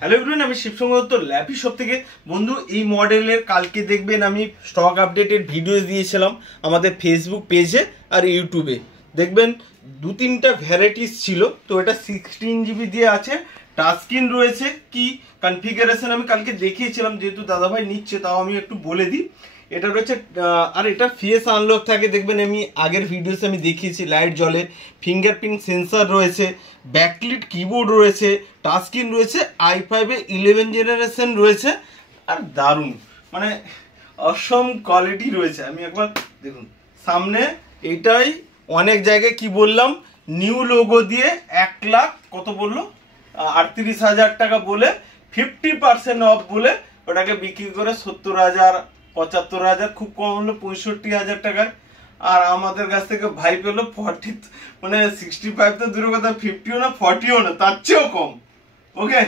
Hello everyone, আমি শিবসঙ্গত lappy shop থেকে। বন্ধু, এই মডেলের কালকে দেখবেন আমি স্টক আপডেটের ভিডিও দিয়েছিলাম আমাদের ফেসবুক পেজে আর ইউটিউবে। দেখবেন 2-3টা ভ্যারাইটিস ছিল। তো এটা 16 GB দিয়ে আছে, টাচ স্ক্রিন রয়েছে। কি কনফিগারেশন আমি কালকে দেখিয়েছিলাম, যেহেতু দাদাভাই নিচ্ছে তাও আমি একটু বলে দিই। এটা রয়েছে আর এটা ফেস আনলক থাকে, দেখবেন আমি আগের ভিডিওতে আমি দেখিয়েছি। লাইট জ্বলে, ফিঙ্গারপ্রিন্ট সেন্সর রয়েছে, ব্যাকলিট কিবোর্ড রয়েছে, টাচ স্ক্রিন রয়েছে, i5-11 জেনারেশন রয়েছে। আর দারুণ মানে অসম কোয়ালিটি রয়েছে। আমি একবার দেখুন সামনে, এটাই অনেক জায়গায় কি বললাম, নিউ লোগো দিয়ে 1 লাখ কত বললো 38,000 টাকা বলে 50% অফ বলে ওটাকে বিক্রি করে 70,000 75,000, খুব কম হলো 65,000 টাকায়। আর আমাদের কাছ থেকে ভাই পেলো 40, মানে 65 তো দূরের কথা, 50ও না 40ও না, তার চেয়েও কম। ওকে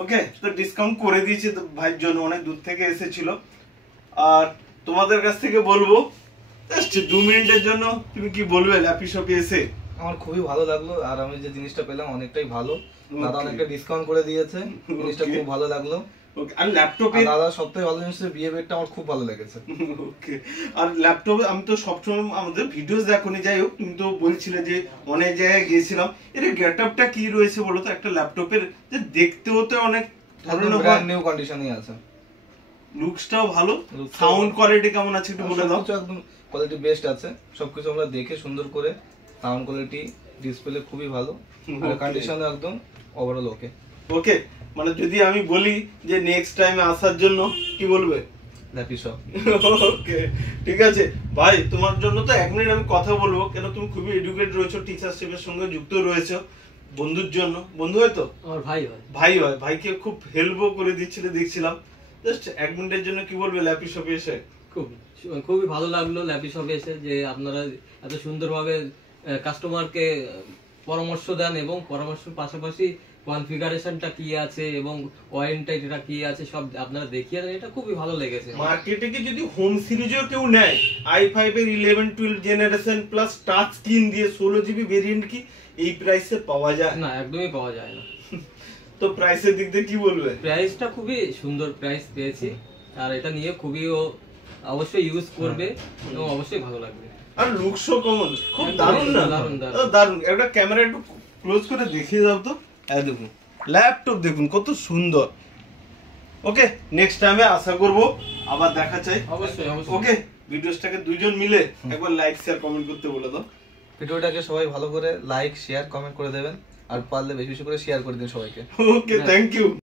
ওকে, তো ডিসকাউন্ট করে দিয়েছি তো ভাইয়ের জন্য, অনেক দূর থেকে এসেছিল। আর তোমাদের কাছ থেকে বলবো জাস্ট 2 মিনিটের জন্য, তুমি কি বলবে ল্যাপি শপে এসে? আমার খুবই ভালো লাগলো, আর আমি যে জিনিসটা পেলাম অনেকটাই ভালো। দাদা অনেকটা ডিসকাউন্ট করে দিয়েছে, জিনিসটা খুব ভালো লাগলো। আর ল্যাপটপে দাদা সবথেকে ভালো জিনিস বিহেভিয়ারটা আমার খুব ভালো লেগেছে। ওকে, আর ল্যাপটপে আমি তো সবসময় আমাদের ভিডিওস দেখোনি, যাই হোক তুমি তো বলছিলে যে অনেক জায়গায় গিয়েছিলাম। এর গেটআপটা কি রয়েছে বলো তো একটা ল্যাপটপের, যে দেখতেও তো অনেক ধরনের ব্র্যান্ড নিউ কন্ডিশনই আছে, লুকসটাও ভালো। সাউন্ড কোয়ালিটি কেমন আছে একটু বলে দাও। একদম কোয়ালিটি বেস্ট আছে, সবকিছু আমরা দেখে সুন্দর করে। সাউন্ড কোয়ালিটি, ডিসপ্লে খুবই ভালো, আর কন্ডিশনও একদম ওভারঅল ওকে। ওকে, মানে যদি আমি বলি যে নেক্সট টাইমে আসার জন্য কি বলবে? Lappy shop. ওকে, ঠিক আছে ভাই, তোমার জন্য তো 1 মিনিট আমি কথা বলবো, কেন তুমি খুবই এডুকেটেড রয়েছো, টিচারশিপের সঙ্গে যুক্ত রয়েছো। বন্ধুর জন্য, বন্ধু হয় তো? আমার ভাই হয়। ভাই হয়, ভাইকে খুব হেল্পও করে দিচ্ছিলে দেখছিলাম। জাস্ট 1 মিনিটের জন্য কি বলবে ল্যাপি শপে এসে? খুবই ভালো লাগলো ল্যাপি শপে এসে, যে আপনারা এত সুন্দরভাবে কাস্টমারকে পরামর্শ দেন, এবং পরামর্শের পাশাপাশি কনফিগারেশনটা কি আছে এবং ওয়ারেন্টিটা কি আছে সব আপনারা দেখিয়ে দেন। এটা খুবই ভালো লেগেছে। মার্কেটে কি যদি হোম সিরিজও কেউ নেয়, i5-11-12 generation plus touch screen দিয়ে 16 GB ভেরিয়েন্ট, কি এই প্রাইসে পাওয়া যায়? না, একদমই পাওয়া যায় না। তো প্রাইসের দিক দিয়ে কি বলবে? প্রাইসটা খুবই সুন্দর প্রাইস পেয়েছি, আর এটা নিয়ে খুবই অবশ্যই ইউজ করবে এবং অবশ্যই ভালো লাগবে। আর লুকসও কমন, খুব দারুণ না? দারুণ। একটা ক্যামেরা একটু ক্লোজ করে দেখিয়ে দাও তো। এই দেখুন ল্যাপটপ, দেখুন কত সুন্দর। ওকে, নেক্সট টাইমে আশা করব আবার দেখা চাই। অবশ্যই অবশ্যই। ওকে, ভিডিওসটাকে দুইজন মিলে একবার লাইক শেয়ার কমেন্ট করতে বলে দাও। ভিডিওটাকে সবাই ভালো করে লাইক শেয়ার কমেন্ট করে দেবেন, আর পারলে বেশি বেশি করে শেয়ার করে দিন সবাইকে। ওকে, থ্যাংক ইউ।